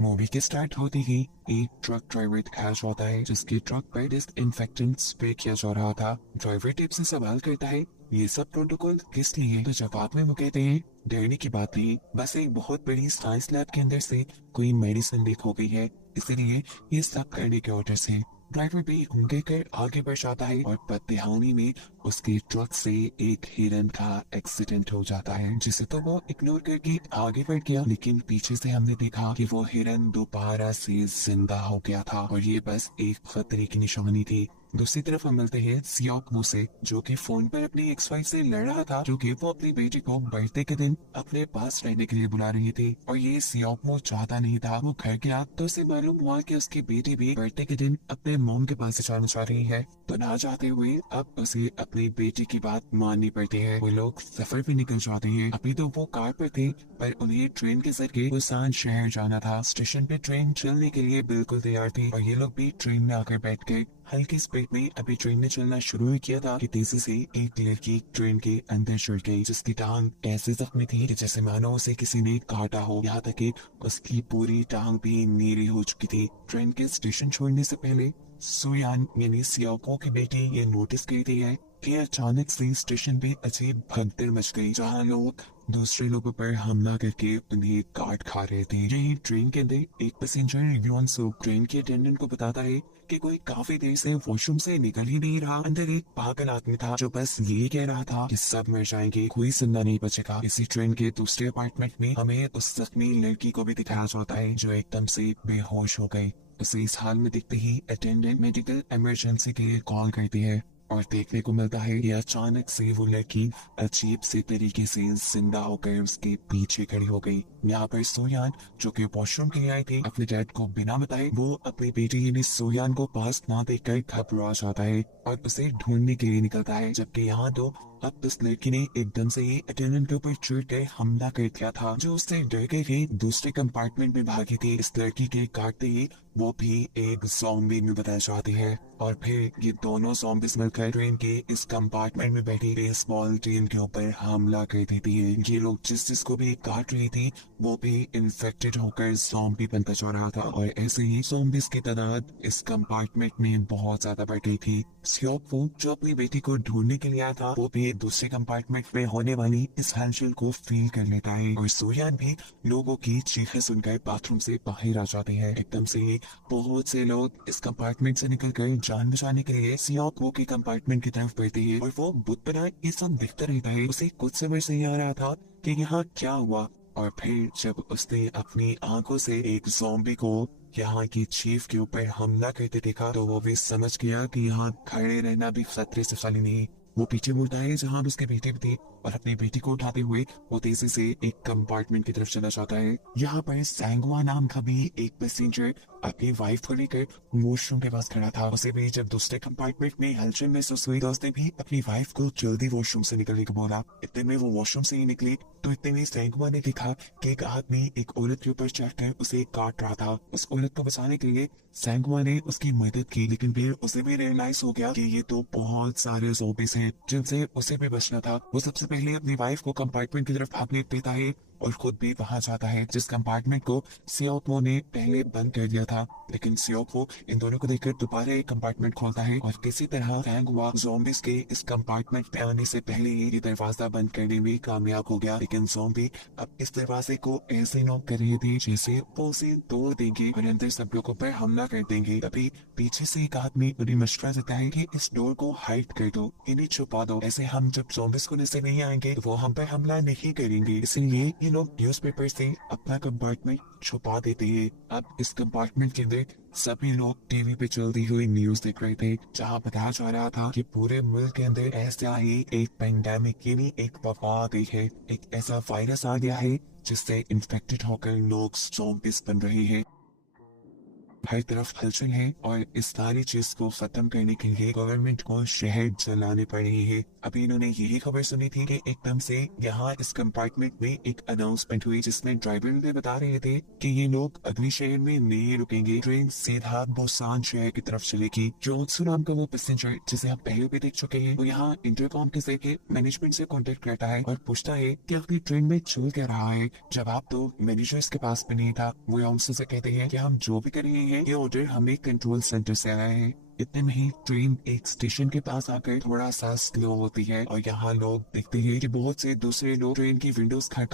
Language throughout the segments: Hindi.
मूवी के स्टार्ट होते ही एक ट्रक ड्राइवर दिखाया जाता है जिसके ट्रक पर डिसइंफेक्टेंट स्प्रे किया जा रहा था। ड्राइवर टिप से सवाल करता है, ये सब प्रोटोकॉल किस लिए? तो जवाब में वो कहते हैं, डरने की बात नहीं, बस एक बहुत बड़ी साइंस लैब के अंदर से कोई मेडिसिन लीक हो गई है, इसलिए ये सब करने के ऑर्डर से। ड्राइवर भी उनके कर आगे बढ़ जाता है और बदहाली में उसके ट्रक से एक हिरन का एक्सीडेंट हो जाता है, जिसे तो वो इग्नोर करके आगे बढ़ गया। लेकिन पीछे से हमने देखा कि वो हिरन दोबारा से जिंदा हो गया था और ये बस एक खतरे की निशानी थी। दूसरी तरफ हम मिलते हैं सियोक से, जो कि फोन पर अपनी एक्स वाइफ से लड़ रहा था, जो कि वो अपनी बेटी को बर्थडे के दिन अपने पास रहने के लिए बुला रही थी। और ये सियोक चाहता नहीं था। वो घर गया तो उसे मालूम हुआ कि उसकी बेटी भी बर्थडे के दिन अपने मोम के पास जाना चाह रही है। तो ना चाहते हुए अब उसे अपनी बेटी की बात माननी पड़ती है। वो लोग सफर भी निकल जाते हैं। अभी तो वो कार पर थे, पर उन्हें ट्रेन के जरिए बुसान शहर जाना था। स्टेशन पे ट्रेन चलने के लिए बिल्कुल तैयार थी और ये लोग भी ट्रेन में आकर बैठ गए। हल्की स्पीड में अभी ट्रेन ने चलना शुरू ही किया था कि तेजी से एक लड़की ट्रेन के अंदर चढ़ गई, जिसकी टांग ऐसे जख्मी थी कि जैसे मानो उसे किसी ने काटा हो। यहाँ तक कि उसकी पूरी टांग भी नीली हो चुकी थी। ट्रेन के स्टेशन छोड़ने से पहले सुयान यानी सियाओको की बेटी ये नोटिस करती है कि अचानक से स्टेशन पे अजीब भगदड़ मच गई, जहाँ लोग दूसरे लोगों पर हमला करके उन्हें काट खा रहे थे। यही ट्रेन के अंदर एक पैसेंजर युवानसु ट्रेन के अटेंडेंट को बताता है कि कोई काफी देर से वॉशरूम से निकल ही नहीं रहा। अंदर एक पागल आदमी था जो बस ये कह रहा था कि सब मर जाएंगे, कोई जिंदा नहीं बचेगा। इसी ट्रेन के दूसरे अपार्टमेंट में हमें उस जख्मी लड़की को भी दिखाया जाता है जो एकदम से बेहोश हो गई। उसे इस हाल में दिखते ही अटेंडेंट मेडिकल इमरजेंसी के लिए कॉल करती है और देखने को मिलता है कि अचानक से वो लड़की अजीब से तरीके से जिंदा होकर उसके पीछे खड़ी हो गई। यहाँ पर सोयान, जो कि वॉशरूम के लिए आई थी, अपने डैड को बिना बताए वो अपनी बेटी यानी सोयान को पास ना देखकर घबरा जाता है और उसे ढूंढने के लिए निकलता है। जबकि यहाँ तो अब उस लड़की ने एकदम से ही अटेंडेंट के ऊपर चढ़ कर हमला कर दिया था, जो उससे डर के दूसरे कंपार्टमेंट में भागी थी। इस लड़की के काटते ही वो भी एक ज़ॉम्बी में बदल जाती है और फिर ये दोनों ज़ॉम्बीज मिलकर ट्रेन के इस कंपार्टमेंट में बैठी बेसबॉल टीम के ऊपर हमला कर देती है। ये लोग जिसको भी काट रही थी वो भी इन्फेक्टेड होकर ज़ॉम्बी बनता जा रहा था और ऐसे ही ज़ॉम्बीज की तादाद इस कंपार्टमेंट में बहुत ज्यादा बढ़ गई थी। स्योकफू, जो अपनी बेटी को ढूंढने के लिए आया था, वो भी दूसरे कंपार्टमेंट में होने वाली इस हलचल को फील कर लेता है और सोयान भी लोगों की चीखें सुनकर बाथरूम से बाहर आ जाते हैं। एकदम से ही बहुत से लोग इस कंपार्टमेंट से निकलकर जान बचाने के लिए सियोको के कंपार्टमेंट की तरफ बढ़ते हैं और वो बुत बना ये सब दिखता रहता है। उसे कुछ समझ नहीं आ रहा था कि यहाँ क्या हुआ। और फिर जब उसने अपनी आंखों से एक ज़ॉम्बी को यहाँ की चीफ के ऊपर हमला करते देखा तो वो भी समझ गया कि यहाँ खड़े रहना भी खतरे से खाली नहीं। वो पीछे मुड़ता है जहाँ उसके बेटी भी थी और अपनी बेटी को उठाते हुए वो तेजी से एक कंपार्टमेंट की तरफ चला जाता है। यहाँ पर सैंगवा नाम का भी एक पैसेंजर अपनी वाइफ को लेकर वॉशरूम के पास खड़ा था। उसे भी जब दूसरे कंपार्टमेंट में हलचल महसूस हुई तो उसने भी अपनी वाइफ को जल्दी वॉशरूम से निकलने को बोला। इतने में वो वॉशरूम से ही निकली तो इतने में सैंगवा ने देखा कि एक आदमी एक औरत के ऊपर चढ़कर उसे काट रहा था। उस औरत को बचाने के लिए सैंगवा ने उसकी मदद की, लेकिन फिर उसे भी रियलाइज हो गया कि ये तो बहुत सारे ज़ॉम्बीज़ हैं जिनसे उसे भी बचना था। वो सबसे पहले अपनी वाइफ को कंपार्टमेंट की तरफ भागने देता है और खुद भी वहां जाता है जिस कंपार्टमेंट को सियोको ने पहले बंद कर दिया था। लेकिन सियोको इन दोनों को देखकर दोबारा एक कंपार्टमेंट खोलता है और किसी तरह फैंगवा ज़ॉम्बीज़ के इस कंपार्टमेंट में आने से पहले ही ये दरवाजा बंद करने में कामयाब हो गया। लेकिन ज़ॉम्बी अब इस दरवाजे को ऐसे नॉक कर रहे थे जैसे वो उसे तोड़ देंगे और अंदर सब लोगों पर हमला कर देंगे। तभी पीछे से एक आदमी उन्हें मशवरा देता है कि इस डोर को हाइड कर दो, इन्हें छुपा दो, ऐसे हम जब ज़ॉम्बीज़ को नजर नहीं आएंगे तो वो हम पर हमला नहीं करेंगे। इसलिए ये लोग न्यूज़पेपर से अपना कंपार्टमेंट छुपा देते हैं। अब इस कंपार्टमेंट के अंदर सभी लोग टीवी पे चलती हुई न्यूज देख रहे थे, जहां बताया जा रहा था कि पूरे मुल्क के अंदर ऐसा ही एक पेंडेमिक यानी एक वबा आ गई है, एक ऐसा वायरस आ गया है जिससे इन्फेक्टेड होकर लोग ज़ॉम्बीज़ बन रहे हैं। हर तरफ हलचल है और इस सारी चीज को खत्म करने के लिए गवर्नमेंट को शहर जलाने पड़ रही है। अभी इन्होंने यही खबर सुनी थी कि एकदम से यहाँ इस कंपार्टमेंट में एक अनाउंसमेंट हुई जिसमें ड्राइवर ने बता रहे थे कि ये लोग अगले शहर में नहीं रुकेंगे, ट्रेन सीधा बोसान शहर की तरफ चलेगी। जोत्सु नाम का वो पैसेंजर जिसे हम पहले भी देख चुके हैं, वो यहाँ इंटरकॉम के जरिए मैनेजमेंट से कॉन्टेक्ट करता है और पूछता है कि आपकी ट्रेन में चल क्या रहा है। जवाब तो मैनेजर्स के पास भी नहीं था। वो योंगसू से कहते हैं कि हम जो भी कर रहे हैं ये ऑर्डर हमें कंट्रोल सेंटर से आया है। इतने में ही ट्रेन एक स्टेशन के पास आकर थोड़ा सा स्लो होती है और यहाँ लोग देखते हैं कि बहुत से दूसरे लोग ट्रेन की विंडोज खा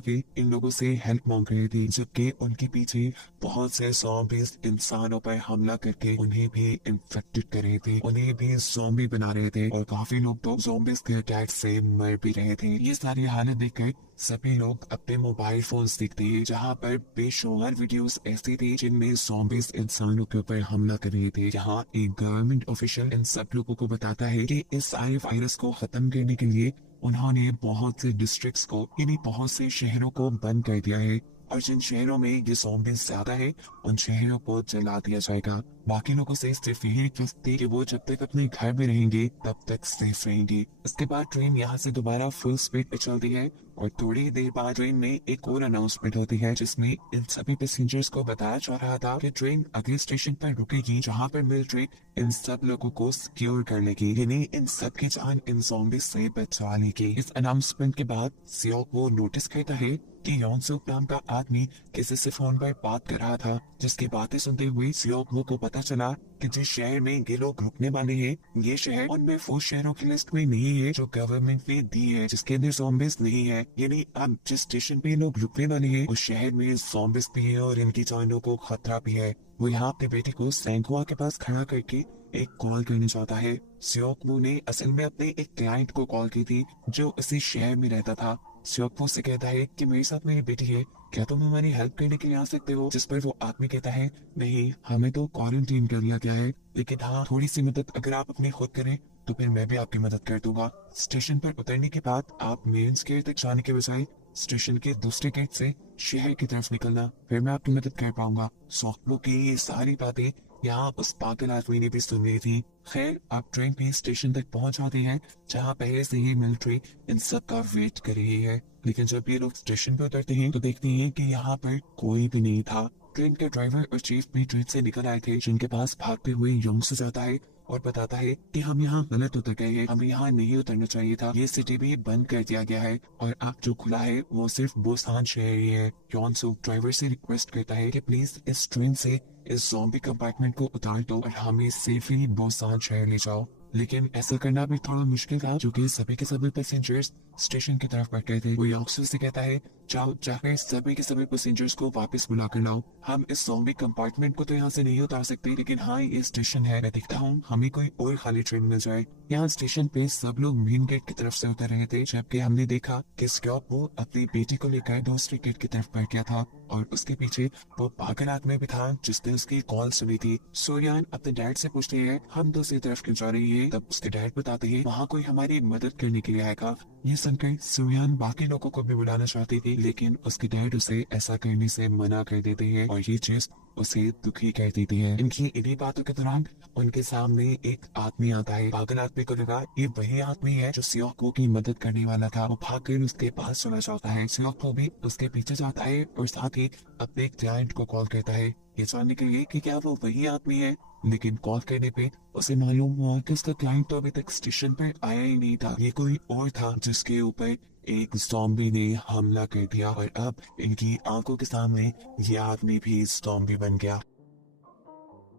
के इन लोगों से हेल्प मांग रहे थे, जबकि उनके पीछे बहुत से ज़ॉम्बीज इंसानों पर हमला करके उन्हें भी इन्फेक्टेड कर रहे थे, उन्हें भी ज़ॉम्बी बना रहे थे और काफी लोग तो ज़ॉम्बीज के अटैक से मर भी रहे थे। ये सारी हालत देखकर सभी लोग अपने मोबाइल फोन्स देखते हैं जहाँ पर बेशुमार वीडियोस ऐसी थी जिनमें ज़ॉम्बीज इंसानों के ऊपर हमला कर रहे थे। यहाँ एक गवर्नमेंट ऑफिशियल इन सब लोगों को बताता है कि इस सारे वायरस को खत्म करने के लिए उन्होंने बहुत से डिस्ट्रिक्ट्स को यानी बहुत से शहरों को बंद कर दिया है और जिन शहरों में ये ज़ॉम्बीज ज्यादा है उन शहरों को जला दिया जाएगा। बाकी लोगों से सिर्फ यही रिक्वेस्ट थी कि वो जब तक अपने घर में रहेंगे तब तक सेफ रहेंगे। इसके बाद ट्रेन यहाँ से दोबारा फुल स्पीड पे चलती है और थोड़ी देर बाद ट्रेन में एक और अनाउंसमेंट होती है जिसमें इन सभी पैसेंजर्स को बताया जा रहा था कि ट्रेन अगले स्टेशन पर रुकेगी जहाँ पर मिलिट्री इन सब लोगों को सिक्योर कर लेगी, यानी इन सब की जान इन ज़ॉम्बीज से बचा लेगी। इस अनाउंसमेंट के बाद सियोक वो नोटिस करता है कि योनसुक नाम का आदमी किसी से फोन पर बात कर रहा था, जिसकी बातें सुनते हुए सियोक को पता चला कि जिस शहर में ये लोग रुकने वाले हैं ये शहर उनमें वो शहरों की लिस्ट में नहीं है जो गवर्नमेंट ने दी है, जिसके अंदर ज़ॉम्बीज नहीं है। यानी अब जिस स्टेशन पे लोग रुकने वाले हैं उस शहर में ज़ॉम्बीज भी है और इनकी जानों को खतरा भी है। वो यहाँ अपने बेटे को सैंकुआ के पास खड़ा करके एक कॉल करना चाहता है। सियोक ने असल में अपने एक क्लाइंट को कॉल की थी जो इसी शहर में रहता था। सियोक से कहता है कि मेरे साथ मेरी बेटी है, क्या तुम हमारी हेल्प करने के लिए आ सकते हो? जिस पर वो आदमी कहता है नहीं, हमें तो क्वारंटीन कर लिया गया है, लेकिन हाँ थोड़ी सी मदद अगर आप अपनी खुद करें तो फिर मैं भी आपकी मदद कर दूंगा। स्टेशन पर उतरने के बाद आप मेन गेट तक जाने के बजाय स्टेशन के दूसरे गेट से शहर की तरफ निकलना, फिर मैं आपकी मदद कर पाऊंगा। सोक्बो की ये सारी बातें यहाँ उस पागल आदमी ने भी सुन ली थी। खैर आप ट्रेन पे स्टेशन तक पहुंच जाते हैं जहाँ पहले से ही मिलिट्री इन सब का वेट कर रही है, लेकिन जब ये लोग स्टेशन पे उतरते हैं तो देखते हैं कि यहाँ पर कोई भी नहीं था। ट्रेन के ड्राइवर और चीफ भी ट्रेन से निकल आए थे, जिनके पास भागते हुए योंगसू जाता है और बताता है कि हम यहाँ गलत उतर गए हैं, हमें यहाँ नहीं उतरना चाहिए था, ये सिटी भी बंद कर दिया गया है और अब जो खुला है वो सिर्फ बोसान शहर ही है। योंगसू ड्राइवर से रिक्वेस्ट करता है कि प्लीज इस ट्रेन से इस ज़ॉम्बी कंपार्टमेंट को उतार दो और हमें सेफली बोसान शहर ले जाओ, लेकिन ऐसा करना भी थोड़ा मुश्किल था क्योंकि सभी के सभी पैसेंजर्स स्टेशन की तरफ बढ़ गए थे। वो योंगसू से कहता है जाओ जाकर सभी के सभी पैसेंजर्स को वापस बुला कर लाओ, हम इस ज़ॉम्बी कंपार्टमेंट को तो यहाँ से नहीं उतार सकते, लेकिन हाँ ये स्टेशन है, मैं देखता हूँ हमें कोई और खाली ट्रेन मिल जाए। यहाँ स्टेशन पे सब लोग मेन गेट की तरफ से उतर रहे थे, जबकि हमने देखा कि स्कॉप वो अपनी बेटी को लेकर दूसरे गेट की तरफ बढ़ गया था और उसके पीछे वो पागल आदमी भी था जिसने उसकी कॉल सुनी थी। सोयान अपने डैड से पूछते हैं हम दूसरी तरफ क्यों जा रही है, तब उसके डैड बताते हैं वहाँ कोई हमारी मदद करने के लिए आएगा। ये सुनकर सोयान बाकी लोगों को भी बुलाना चाहती थी, लेकिन उसके डैड उसे ऐसा करने से मना कर देते हैं और ये चीज उसे दुखी कर देती है। इनकी इन्हीं बातों के दौरान उनके सामने एक आदमी आता है। पागल आदमी को लगा ये वही आदमी है जो सियोको की मदद करने वाला था। वो भागकर उसके पास चला जाता है, सियोको भी उसके पीछे जाता है और साथ ही अपने क्लाइंट को कॉल करता है ये जानने के लिए कि क्या वो वही आदमी है, लेकिन कॉल करने पे उसे मालूम हुआ कि उसका क्लाइंट तो अभी तक स्टेशन पर आया ही नहीं था, ये कोई और था जिसके ऊपर एक ज़ॉम्बी ने हमला कर दिया और अब इनकी आंखों के सामने ये आदमी भी ज़ॉम्बी बन गया।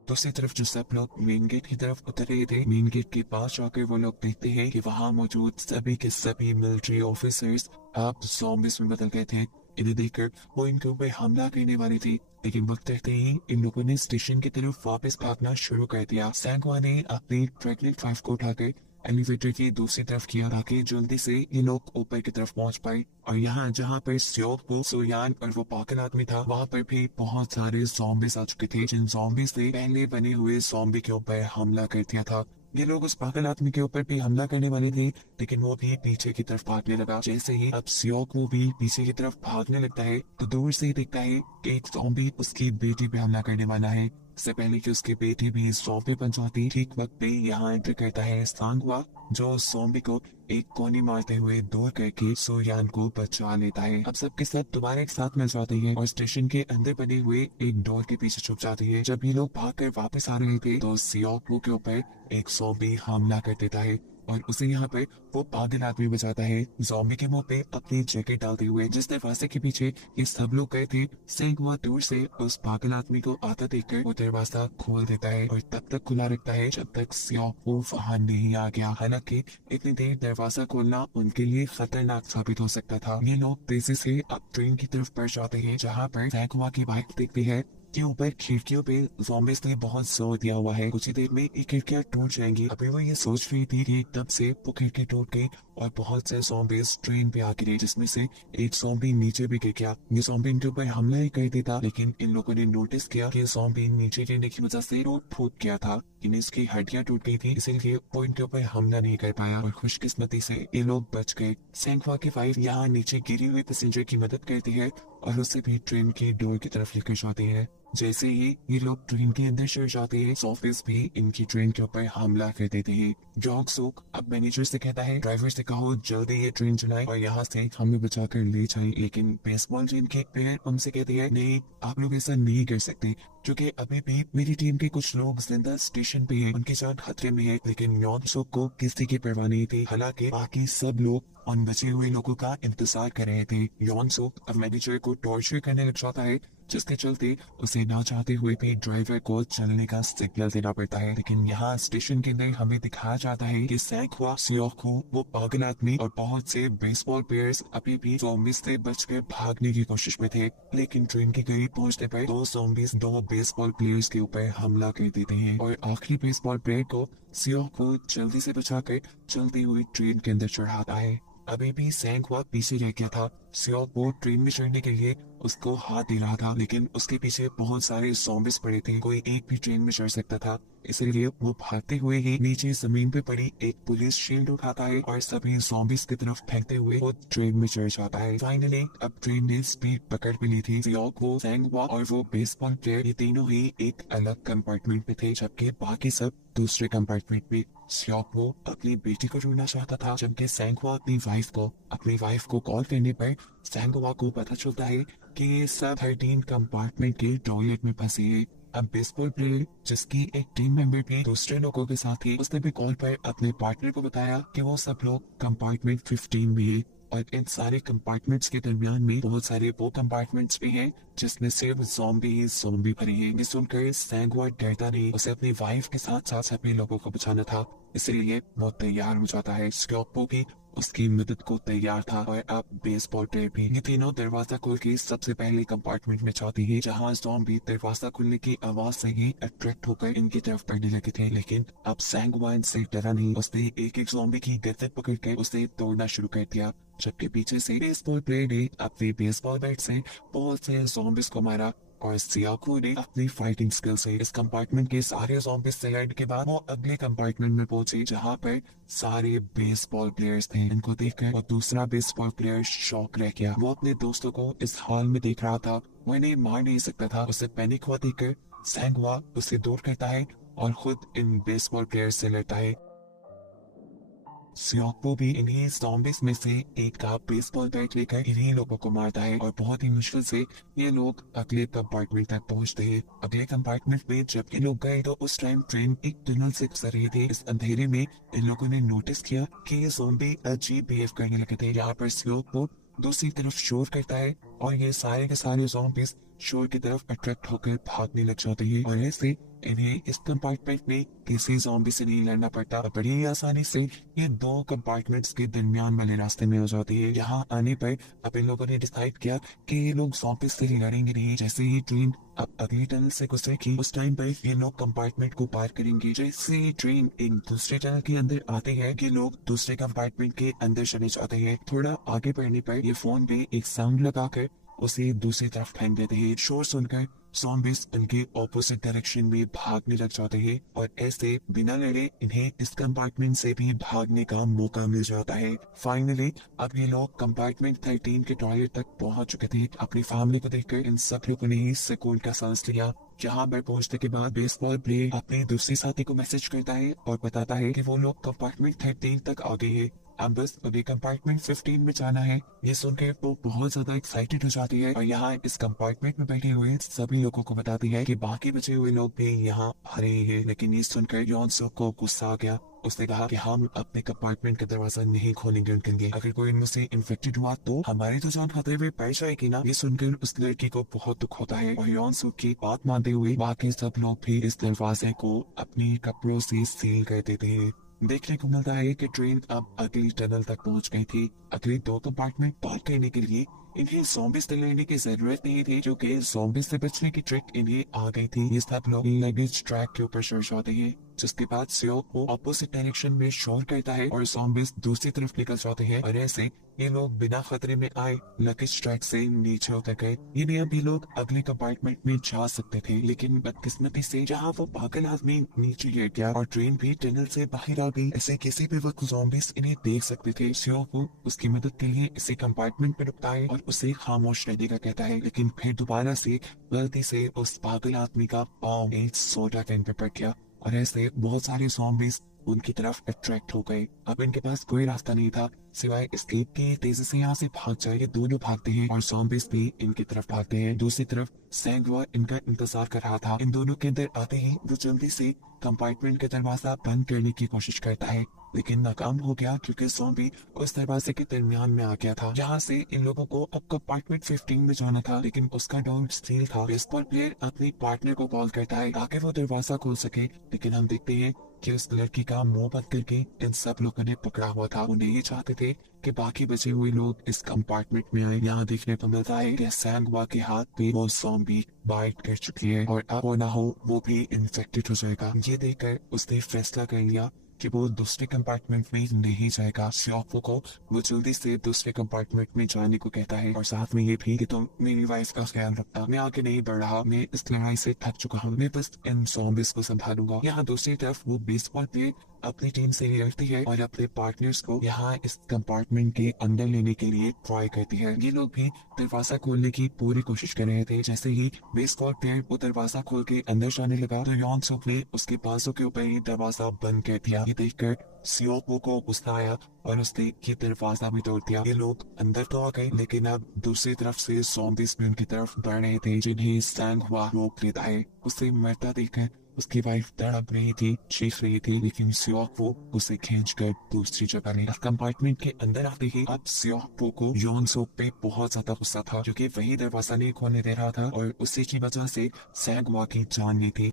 दूसरी तरफ जो सब लोग मेन गेट की तरफ उतर रहे थे, मेन गेट के पास जाकर वो लोग देखते हैं कि वहाँ मौजूद सभी के सभी मिलिट्री ऑफिसर्स अब ज़ॉम्बीज में बदल गए थे। इन्हें देखकर वो इनके ऊपर हमला करने वाली थी, लेकिन वक्त रहते ही इन लोगों ने स्टेशन की तरफ वापस भागना शुरू कर दिया। सैंगवा ने अपनी ट्रैकलिंग 5 को उठाकर एलिवेटर की दूसरी तरफ किया ताकि जल्दी से ये लोग ऊपर की तरफ पहुंच पाए और यहाँ जहाँ पर सियोको, सोयान और वो पागल आदमी था वहाँ पर भी बहुत सारे ज़ॉम्बीज आ चुके थे, जिन ज़ॉम्बीज ने पहले बने हुए ज़ॉम्बी के ऊपर हमला कर दिया था। ये लोग उस पागल आदमी के ऊपर भी हमला करने वाले थे, लेकिन वो भी पीछे की तरफ भागने लगा। जैसे ही अब सियोक वो भी पीछे की तरफ भागने लगता है तो दूर से ही दिखता है कि एक ज़ॉम्बी उसकी बेटी पे हमला करने वाला है। इससे पहले कि उसकी बेटी भी ज़ॉम्बी बन जाती, ठीक वक्त पे यहाँ एंटर करता है सांगवा, जो ज़ॉम्बी को एक गोली मारते हुए दूर करके सोयान को बचा लेता है। अब सबके साथ दोबारा एक साथ मिल जाते हैं और स्टेशन के अंदर बने हुए एक डोर के पीछे छुप जाती है। जब ये लोग भागकर वापस आ रहे थे तो सियोक के ऊपर एक ज़ॉम्बी हमला कर देता है और उसे यहाँ पर वो पागल आदमी बचाता है, ज़ॉम्बी के मुंह पे अपनी जैकेट डालते हुए। जिस दरवाजे के पीछे ये सब लोग गए थे, सेंगवा दूर से उस पागल आदमी को आता देखकर वो दरवाजा खोल देता है और तब तक खुला रखता है जब तक सियोको वहां नहीं आ गया। हालांकि इतनी देर दरवाजा खोलना उनके लिए खतरनाक साबित हो सकता था। ये लोग तेजी से अब ट्रेन की तरफ बढ़ जाते हैं, जहाँ पर सेंगवा की बाइक दिखती है के ऊपर खिड़कियों पे ज़ॉम्बीज़ ने बहुत जोर दिया हुआ है। कुछ ही देर में ये खिड़कियां टूट जाएंगी। अभी वो ये सोच रही थी कि तब से वो खिड़की टूट गई और बहुत से ज़ॉम्बीज़ ट्रेन पे आ गिरे, जिसमें से एक ज़ॉम्बी नीचे भी गिर गया। ये ज़ॉम्बी इनके ऊपर हमला ही कर देता, लेकिन इन लोगों ने नोटिस किया कि ज़ॉम्बी नीचे गिरने की वजह से टूट फूट गया था, इन्हें इसकी हड्डियां टूट गई थी, इसीलिए वो इनके ऊपर हमला नहीं कर पाया और खुशकिस्मती से ये लोग बच गए। सेंगवा की वाइफ यहाँ नीचे गिरी हुई पैसेंजर की मदद करती है और उसे भी ट्रेन के डोर की तरफ लेकर जाती है। जैसे ही ये लोग ट्रेन के अंदर चढ़ जाते हैं, ऑफिस भी इनकी ट्रेन के ऊपर हमला कर देते हैं। जॉक सुक अब मैनेजर से कहता है ड्राइवर से कहो जल्दी ये ट्रेन चलाए और यहाँ से हमें बचाकर ले जाए, लेकिन बेसबॉल टीम के प्लेयर उनसे कहते हैं नहीं, आप लोग ऐसा नहीं कर सकते, क्योंकि अभी भी मेरी टीम के कुछ लोग जिंदा स्टेशन पे हैं, उनकी जान खतरे में है। लेकिन यॉन सुक को किसी की परवाह नहीं थी, हालांकि बाकी सब लोग उन बचे हुए लोगों का इंतजार कर रहे थे। यॉन सुक अब मैनेजर को टॉर्चर करने लग जाता है, जिसके चलते उसे ना चाहते हुए भी ड्राइवर को चलने का सिग्नल देना पड़ता है। लेकिन यहाँ स्टेशन के अंदर हमें दिखाया जाता है कि सेंगवा सियोको वो पागल आदमी और बहुत से बेसबॉल प्लेयर्स अभी भी ज़ॉम्बीज़ से बचकर भागने की कोशिश में थे, लेकिन ट्रेन के करीब पहुंचने पर दो ज़ॉम्बीज़ दो बेसबॉल प्लेयर्स के ऊपर हमला कर देते हैं और आखिरी बेसबॉल प्लेयर को सियोको जल्दी से बचाकर चलती हुई ट्रेन के अंदर चढ़ाता है। अभी भी सेंगवा पीछे रह गया था। सियोको ट्रेन में चढ़ने के लिए उसको हाथ दे रहा था, लेकिन उसके पीछे बहुत सारे ज़ॉम्बीज़ पड़े थे, कोई एक भी ट्रेन में चढ़ सकता था। इसलिए वो भागते हुए ही नीचे जमीन पे पड़ी एक पुलिस शील्ड उठाता है और सभी ज़ॉम्बीज़ की तरफ फेंकते हुए वो ट्रेन में चढ़ जाता है। फाइनली अब ट्रेन ने स्पीड पकड़ भी ली थी। सियोको, सेंगवा और वो बेसबॉल प्लेयर ये तीनों ही एक अलग कंपार्टमेंट में थे, जबकि बाकी सब दूसरे कंपार्टमेंट में। सियोको अपनी बेटी को ढूंढना चाहता था, जबकि सेंगवा अपनी वाइफ को कॉल करने पर सेंगवा को पता चलता है कि ये सब 13 कंपार्टमेंट के टॉयलेट में फंसे हैं। अब बेसबॉल प्लेयर जिसकी एक टीम मेंबर भी दूसरे लोगों के साथ थी, उसने भी कॉल पर अपने पार्टनर को बताया कि वो सब लोग कंपार्टमेंट 15 में है और इन सारे कंपार्टमेंट्स के दरमियान में बहुत सारे वो कंपार्टमेंट्स भी हैं जिसमें सिर्फ ज़ॉम्बी भरे हैं। ये सुनकर सेंगवा डरता नहीं, उसे अपनी वाइफ के साथ साथ सभी लोगों को बचाना था, इसलिए वो तैयार हो जाता है। स्कॉर्पियो भी उसकी मदद को तैयार था और अब बेसबॉल प्लेयर भी। ये तीनों दरवाजा खोल के सबसे पहले कंपार्टमेंट में जाती है, जहाँ ज़ॉम्बी दरवाजा खुलने की आवाज से ही अट्रैक्ट होकर इनकी तरफ बढ़ने लगे थे। लेकिन अब सेंगवा इनसे डरा नहीं, उसने एक एक ज़ॉम्बी की गर्दन पकड़कर उसे तोड़ना शुरू कर दिया, जबकि पीछे से बेसबॉल प्लेयर ने अपने बेसबॉल बैट से बहुत से ज़ॉम्बीज़ को मारा और सियोको ने अपनी फाइटिंग स्किल से इस कंपार्टमेंट के सारे ज़ॉम्बीज़ से लड़ने के बाद वो अगले कंपार्टमेंट में पहुंचे, जहां पर सारे बेसबॉल प्लेयर्स थे। इनको देखकर वो दूसरा बेसबॉल प्लेयर शॉक रह गया। वो अपने दोस्तों को इस हाल में देख रहा था, वो इन्हें मार नहीं सकता था। उसे पैनिक हुआ देखकर सेंगवा उसे दूर करता है और खुद इन बेसबॉल प्लेयर्स से लड़ता है। सियोको भी इन्हीं ज़ॉम्बीज़ में से एक का बेसबॉल बैट लेकर इन्हीं लोगों को मारता है और बहुत ही मुश्किल से ये लोग अगले कंपार्टमेंट तक पहुंचते हैं। अगले कंपार्टमेंट में जब ये लोग गए तो उस टाइम ट्रेन एक टनल से गुजर रही थी। इस अंधेरे में इन लोगों ने नोटिस किया कि ये ज़ॉम्बी अजीब बिहेव करने लगे थे। यहाँ पर सियोको दूसरी तरफ शोर करता है और ये सारे के सारे ज़ॉम्बीज़ शोर की तरफ अट्रैक्ट होकर भागने लग जाते हैं और ऐसे इन्हें इस कंपार्टमेंट में किसी ज़ॉम्बी से नहीं लड़ना पड़ता और बड़ी ही आसानी से ये दो कंपार्टमेंट्स के दरमियान वाले रास्ते में हो जाती है। यहाँ आने पर अब इन लोगों ने डिसाइड किया कि ये लोग ज़ॉम्बी से लड़ेंगे नहीं। जैसे ही ट्रेन अब अगली टनल से गुजरेगी उस टाइम पर ये लोग कंपार्टमेंट को पार करेंगे। जैसे ही ट्रेन एक दूसरे टनल के अंदर आते हैं ये लोग दूसरे कंपार्टमेंट के अंदर चले जाते हैं। थोड़ा आगे बढ़ने पर ये फोन पे एक साउंड लगाकर उसे दूसरी तरफ फेंक देते हैं। शोर सुनकर ज़ॉम्बीज इनके ऑपोजिट डायरेक्शन में भागने लग जाते हैं और ऐसे बिना लड़े इन्हें इस कंपार्टमेंट से भी भागने का मौका मिल जाता है। फाइनली अब ये लोग कंपार्टमेंट 13 के टॉयलेट तक पहुंच चुके थे। अपनी फैमिली को देखकर इन सब लोगों ने ही सुकून का सांस लिया। जहां पर पहुंचने के बाद बेसबॉल प्लेयर अपने दूसरे साथी को मैसेज करता है और बताता है कि वो लोग कंपार्टमेंट 13 तक आ गए हैं। अब बस अभी कंपार्टमेंट 15 में जाना है। ये सुनकर वो बहुत ज्यादा एक्साइटेड हो जाती है और यहाँ इस कंपार्टमेंट में बैठे हुए सभी लोगों को बताती है कि बाकी बचे हुए लोग भी यहाँ आ रहे हैं। लेकिन ये सुनकर यॉन सूक को गुस्सा आ गया। उसने कहा कि हम अपने कंपार्टमेंट का दरवाजा नहीं खोलेंगे उनके लिए। अगर कोई इनमें से इन्फेक्टेड हुआ तो हमारी तो जान खतरे में पड़ जाएगी ना। ये सुनकर उस लड़की को बहुत दुख होता है और यॉन सूक की बात मानते हुए बाकी सब लोग भी इस दरवाजे को अपने कपड़ों से सील कर देते हैं। देखने को मिलता है कि ट्रेन अब अगली टनल तक पहुंच गई थी। अगले 2 कंपार्टमेंट पार करने के लिए इन्हें ज़ॉम्बीज़ से लड़ने की जरूरत नहीं थी, जो कि ज़ॉम्बीज़ से बचने की ट्रिक इन्हें आ गई थी। ये सब लोग लगेज ट्रैक के ऊपर चढ़ जाते हैं, जिसके बाद सियो को ऑपोजिट डायरेक्शन में शोर करता है और ज़ॉम्बीज़ दूसरी तरफ निकल जाते हैं और ऐसे ये लोग बिना खतरे में आए लगेज ट्रैक से नीचे उतर गए। ये भी अभी लोग अगले कंपार्टमेंट में जा सकते थे, लेकिन बदकिस्मती से जहाँ वो पागल आदमी नीचे गिर गया और ट्रेन भी टनल से बाहर आ गई। ऐसे किसी भी वक्त ज़ॉम्बीज़ इन्हें देख सकते थे। सियो को उसकी मदद के लिए इसी कंपार्टमेंट में रुकता है और उसे खामोश रहने का कहता है, लेकिन फिर दोबारा से गलती से उस पागल आदमी का पाँव एक सोडा कैन पे पड़ गया और ऐसे बहुत सारे ज़ॉम्बीज़ उनकी तरफ अट्रैक्ट हो गए। अब इनके पास कोई रास्ता नहीं था सिवाय एस्केप के। तेजी से यहाँ से भाग जाए। ये दोनों भागते हैं और ज़ॉम्बीज़ भी इनकी तरफ भागते हैं। दूसरी तरफ सैंगवा इनका इंतजार कर रहा था। इन दोनों के अंदर आते ही वो जल्दी से कंपार्टमेंट का दरवाजा बंद करने की कोशिश करता है, लेकिन नाकाम हो गया क्योंकि ज़ॉम्बी उस दरवाजे के दरमियान में आ गया था। जहाँ से इन लोगों को अब कंपार्टमेंट 15 में जाना था, लेकिन उसका डोर सील था। बेसबॉल प्लेयर अपने पार्टनर को कॉल करता है ताकि वो दरवाजा खोल सके, लेकिन हम देखते हैं कि उस लड़की का मुंह बंद करके इन सब लोगों ने पकड़ा हुआ था। उन्हें ये चाहते थे कि बाकी बचे हुए लोग इस कंपार्टमेंट में आए। यहाँ देखने को मिलता है कि सैंगवा के हाथ पे वो ज़ॉम्बी बाइट कर चुकी है और अब वो ना हो वो भी इन्फेक्टेड हो जाएगा। ये देखकर उसने फैसला कर लिया कि वो दूसरे कंपार्टमेंट में नहीं जाएगा। सियोको को वो जल्दी से दूसरे कंपार्टमेंट में जाने को कहता है और साथ में ये भी कि तुम मेरी वाइफ का ख्याल रखना। मैं आगे नहीं बढ़ रहा, मैं इस लड़ाई से थक चुका हूँ, मैं बस इन ज़ॉम्बीज़ को संभालूंगा। यहाँ दूसरी तरफ वो बेसबॉल प्लेयर अपनी टीम से लड़ती है और अपने पार्टनर्स को यहाँ इस कंपार्टमेंट के अंदर लेने के लिए ट्राई करती है। ये लोग भी दरवाजा खोलने की पूरी कोशिश कर रहे थे। जैसे ही बेसबॉल प्लेयर वो दरवाजा खोल के अंदर जाने लगा तो यॉन सूक ने उसके बाजू के ऊपर ही दरवाजा बंद कर दिया। ये देखकर सियोको को गुस्सा आया और उसने ये दरवाजा भी तोड़ दिया। ये लोग अंदर तो आ गए, लेकिन अब दूसरी तरफ से ज़ॉम्बीज़ भी उनकी तरफ बढ़ रहे थे, जिन्हें सैंगवा रोक लेता है। उसे मरता देखकर उसकी वाइफ तड़प रही थी, चीख रही थी, लेकिन सियोको उसे खींचकर दूसरी जगह ले। कंपार्टमेंट के अंदर आते ही अब सियोको को यॉन सूक पे बहुत ज्यादा गुस्सा था, क्योंकि वही दरवाजा नहीं खोलने दे रहा था और उसी की वजह से सैंगवा की जान ली थी।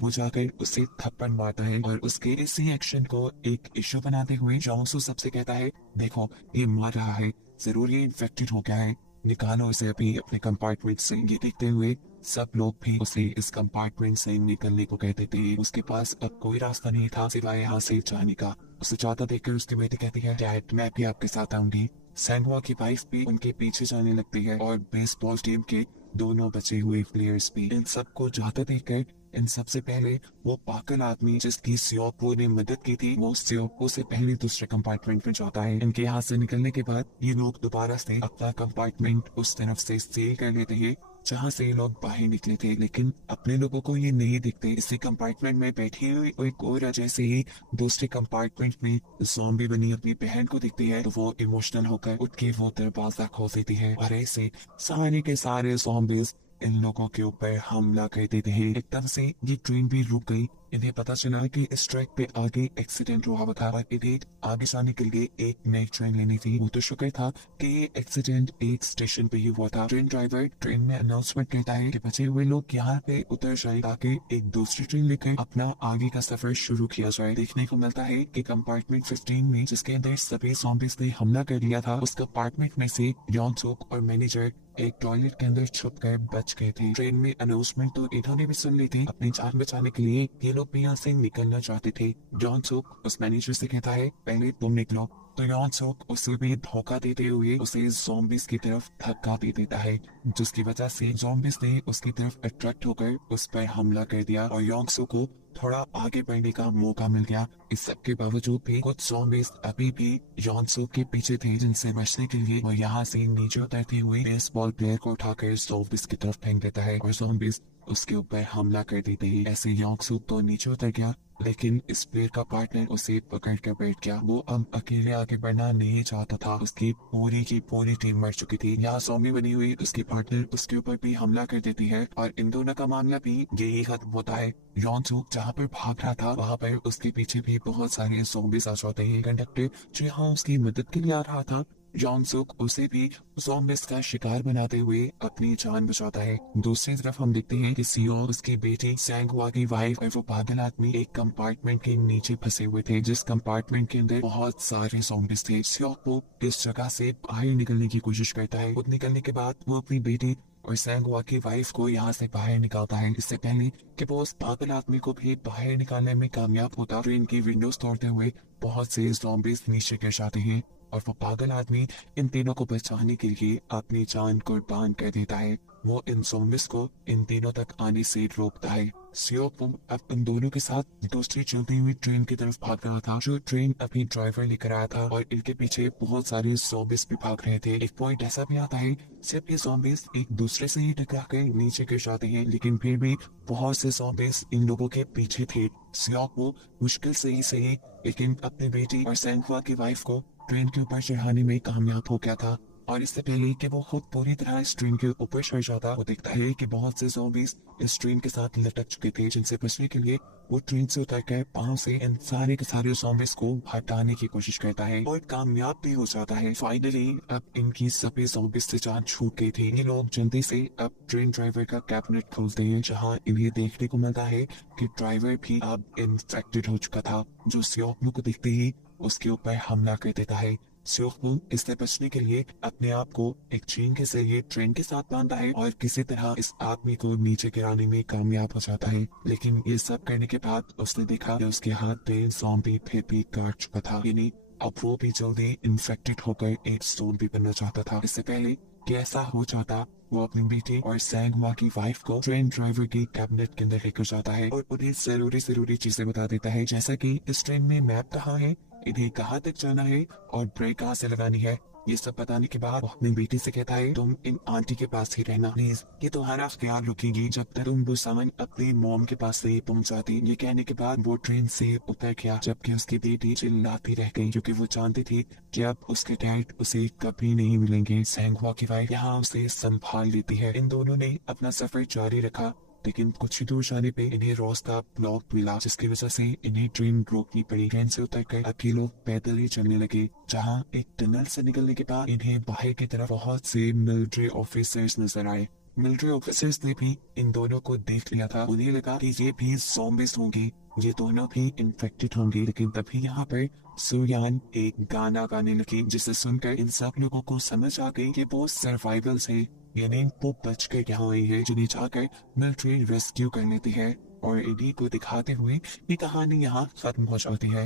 वो जाकर उसे थप्पड़ मारता है और उसके इसी एक्शन को एक इश्यू बनाते हुए जॉन्सो सबसे कहता है, देखो ये मार रहा है, जरूर ये इन्फेक्टेड हो गया है, निकालो इसे अभी अपने कंपार्टमेंट से। ये देखते हुए सब लोग भी उसे इस कंपार्टमेंट से निकलने को कहते थे। उसके पास अब कोई रास्ता नहीं था सिवाय यहाँ से जाने का। उसे जाता देखकर उसकी बेटी कहती है, डैड मैं भी आपके साथ आऊंगी। सैंगवा की वाइफ भी उनके पीछे जाने लगती है और बेसबॉल टीम के दोनों बचे हुए प्लेयर्स भी। इन सबको जाता देखकर इन सबसे पहले वो पागल आदमी जिसकी सियोको ने मदद की थी, वो सियोको से पहले दूसरे कंपार्टमेंट में जाता है। इनके यहाँ से निकलने के बाद ये लोग दोबारा से अपना कंपार्टमेंट उस तरफ से सील कर लेते हैं जहाँ से ये लोग बाहर निकले थे, लेकिन अपने लोगों को ये नहीं दिखते। इसी कंपार्टमेंट में बैठी हुई एक और जैसे ही दूसरे कंपार्टमेंट में ज़ॉम्बी बनी अपनी बहन को दिखती है तो वो इमोशनल होकर उठ के वो दरवाजा खोल देती है और ऐसे सारे के सारे ज़ॉम्बीज़ इन लोगों के ऊपर हमला कर देते हैं। एकदम से ये ट्रेन भी रुक गई। इन्हें पता चला कि इस ट्रैक पे आगे एक्सीडेंट हुआ था और इन्हें आगे जाने के लिए एक नई ट्रेन लेनी थी। वो तो शुक्र था कि ये एक्सीडेंट एक स्टेशन पे ही हुआ था। ट्रेन ड्राइवर ट्रेन में अनाउंसमेंट करता है कि बचे हुए लोग यहाँ पे उतर जाए ताकि एक दूसरी ट्रेन लेकर अपना आगे का सफर शुरू किया जाए। देखने को मिलता है कि कंपार्टमेंट 15 में जिसके अंदर सभी ज़ॉम्बीज़ ने हमला कर लिया था, उस कंपार्टमेंट में से यॉन सूक और मैनेजर एक टॉयलेट के अंदर छुप कर बच गए थे। ट्रेन में अनाउंसमेंट तो इन्होंने भी सुन ली थी। अपनी जान बचाने के लिए ये लोग लोग भी यहाँ से निकलना चाहते थे। जॉन सुक उस मैनेजर से कहता है पहले तुम निकलो, तो जॉन सुक उसे भी धोखा देते हुए उसे ज़ॉम्बीज़ की तरफ धक्का दे देता है, जिसकी वजह से ज़ॉम्बीज़ ने उसकी तरफ अट्रैक्ट होकर उस पर हमला कर दिया और योंग सुक को थोड़ा आगे बढ़ने का मौका मिल गया। इस सब के बावजूद भी कुछ ज़ॉम्बीज़ अभी भी योंग सुक के पीछे थे, जिनसे बचने के लिए वो यहाँ से नीचे उतरते हुए बेसबॉल प्लेयर को उठाकर ज़ॉम्बीज़ की तरफ फेंक देता है और ज़ॉम्बीज़ उसके ऊपर हमला कर देते हैं। ऐसे योंग सुक तो नीचे उतर गया, लेकिन इस प्लेयर का पार्टनर उसे पकड़ कर बैठ गया। वो अब अकेले आगे बढ़ना नहीं चाहता था, उसकी पूरी की पूरी टीम मर चुकी थी। यहाँ ज़ॉम्बी बनी हुई उसकी पार्टनर उसके ऊपर भी हमला कर देती है और इन दोनों का मामला भी यही खत्म होता है। योंग सुक जहाँ पर भाग रहा था वहाँ पर उसके पीछे भी बहुत सारे ज़ॉम्बीज़ आ जाते हैं। कंडक्टर जो यहाँ उसकी मदद के लिए आ रहा था, योंग सुक उसे भी ज़ॉम्बीज़ का शिकार बनाते हुए अपनी जान बचाता है। दूसरी तरफ हम देखते हैं कि सियो, उसकी बेटी सैंग हुआ की वाइफ और वो पागल आदमी एक कंपार्टमेंट के नीचे फंसे हुए थे, जिस कंपार्टमेंट के अंदर बहुत सारे ज़ॉम्बीज़ थे। सियो को इस जगह से बाहर निकलने की कोशिश करता है। खुद निकलने के बाद वो अपनी बेटी और सैंग हुआ की वाइफ को यहाँ से बाहर निकालता है, इससे पहले कि वो उस पागल आदमी को भी बाहर निकालने में कामयाब होता। ट्रेन की विंडोज तोड़ते हुए बहुत से ज़ॉम्बीज़ नीचे गिर जाते हैं और वो पागल आदमी इन तीनों को बचाने के लिए अपनी जान कुर्बान कर देता है। वो इन ज़ॉम्बीज़ को इन तीनों तक आने से रोकता है। सियो अब इन दोनों के साथ दूसरी चलती हुई ट्रेन की तरफ भाग रहा था, जो ट्रेन अपनी ड्राइवर लेकर आया था और इनके पीछे बहुत सारे ज़ॉम्बीज़ भी भाग रहे थे। एक पॉइंट ऐसा भी आता है जब ये ज़ॉम्बीज़ एक दूसरे से ही टकरा कर नीचे गिर जाते हैं, लेकिन फिर भी बहुत से ज़ॉम्बीज़ इन लोगों के पीछे थे। सियो को मुश्किल से ही सही, लेकिन अपनी बेटी और सैंगहुआ की वाइफ को ट्रेन के ऊपर चढ़ाने में कामयाब हो गया था। और इससे पहले कि वो खुद पूरी तरह इस ट्रेन के ऊपर चढ़ जाता, वो देखता है कि बहुत से ज़ॉम्बीज़ इस ट्रेन के साथ लटक चुके थे, जिनसे बचने के लिए वो ट्रेन से उतरकर पांव से इन सारे के सारे ज़ॉम्बीज़ को हटाने की कोशिश करता है और कामयाब भी हो जाता है। फाइनली अब इनकी सभी ज़ॉम्बीज़ से जान छूट गई थी। ये लोग जल्दी से अब ट्रेन ड्राइवर का कैबिनेट खोलते हैं, जहाँ इन्हें देखने को मिलता है कि ड्राइवर भी अब इन्फेक्टेड हो चुका था, जो सियोकू को देखते ही उसके ऊपर हमला कर देता है। सियोकू इससे बचने के लिए अपने आप को एक चेन के जरिए ट्रेन के साथ बांधता है और किसी तरह इस आदमी को नीचे गिराने में कामयाब हो जाता है। लेकिन ये सब करने के बाद उसने देखा कि उसके हाथ पे ज़ॉम्बी फिर भी काट चुका था, यानी अब वो भी जल्दी इन्फेक्टेड होकर एक ज़ॉम्बी बनना चाहता था। इससे पहले कि ऐसा हो जाता, वो अपनी बेटी और सैंगहुआ की वाइफ को ट्रेन ड्राइवर की कैबिनेट के अंदर लेकर जाता है और उन्हें जरूरी चीजें बता देता है, जैसा कि इस ट्रेन में मैप कहाँ है, इन्हें कहाँ तक जाना है और ब्रेक कहाँ से लगानी है। ये सब बताने के बाद वो अपनी बेटी से कहता है तुम इन आंटी के पास ही रहना प्लीज, ये तुम्हारा ख्याल रखेगी जब तक तुम वो सामान अपनी मॉम के पास नहीं पहुंचाती। ये कहने के बाद वो ट्रेन से उतर गया, जबकि उसकी बेटी चिल्लाती रह गई, क्योंकि वो जानती थी कि अब उसके डैड उसे कभी नहीं मिलेंगे। सैंगहुआ की वाइफ यहाँ उसे संभाल लेती है। इन दोनों ने अपना सफर जारी रखा, लेकिन कुछ ही दूर जाने पे इन्हें रास्ता ब्लॉक मिला, जिसकी वजह से इन्हें ट्रेन रोकनी पड़ी। ट्रेन से उतरकर अब ये लोग पैदल ही चलने लगे, जहाँ एक टनल से निकलने के बाद इन्हें बाहर की तरफ बहुत से मिलिट्री ऑफिसर्स नजर आए। मिलिट्री ऑफिसर्स ने भी इन दोनों को देख लिया था, उन्हें लगा कि ये भी ज़ॉम्बीज़ होंगे, ये दोनों भी इन्फेक्टेड होंगे। लेकिन तभी यहाँ पर सुयान एक गाना गाने लगी, जिसे सुनकर इन सब लोगों को समझ आ गई कि वो सर्वाइवल्स हैं, यानी वो बच कर यहाँ आई है, जिन्हें जाकर मिलिट्री रेस्क्यू कर लेती है और इन्हीं को दिखाते हुए ये कहानी यहाँ खत्म हो जाती है।